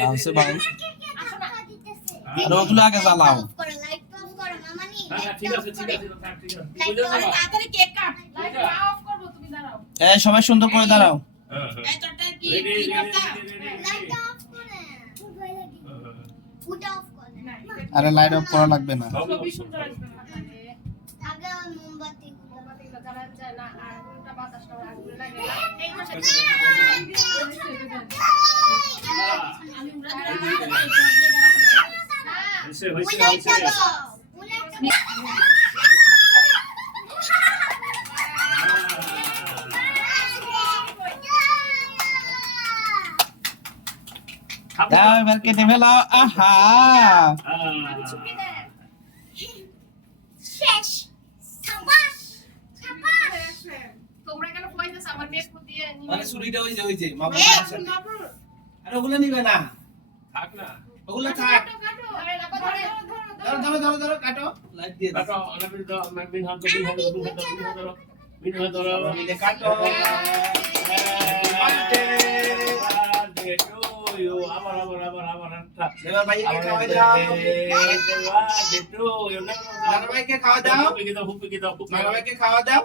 বাউন্সে bounce আর ওগুলো আগে জ্বালাও এই সবাই সুন্দর করে দাঁড়াও আরে লাইট অফ করা লাগবে না এবার কেটে ফেলাও আহা মানে ছুরিটা ওই যে মা বাবা আরে ওগুলো নিবে না থাক না ওগুলো থাক ধরো কাটো লাইট দিয়ে কাটো অনেক দাও বিন হাত ধরো মিলে কাটো আবার দেবার ভাইকে খাওয়াই দাও নানা ভাইকে খাওয়া দাও নানা ভাইকে খাওয়া দাও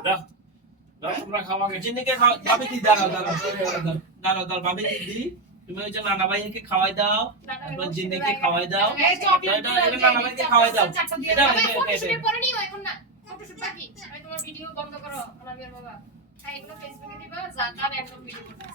তোমরা খাওয়া জিনিকে খাওয়া ভাবি দি দাঁড়াও ভাবি দি তুমি ওই যে নানা ভাইকে খাওয়াই দাও তারপর জিনিকে খাওয়াই দাও এটা নানা ভাইকে খাওয়াই দাও এটা ফটোশুট করে নিও এখন না ফটোশুট বাকি আমি তোমার ভিডিও বন্ধ করো আমার বাবা এগুলো ফেসবুকে দিবা যা তার একদম ভিডিও করতে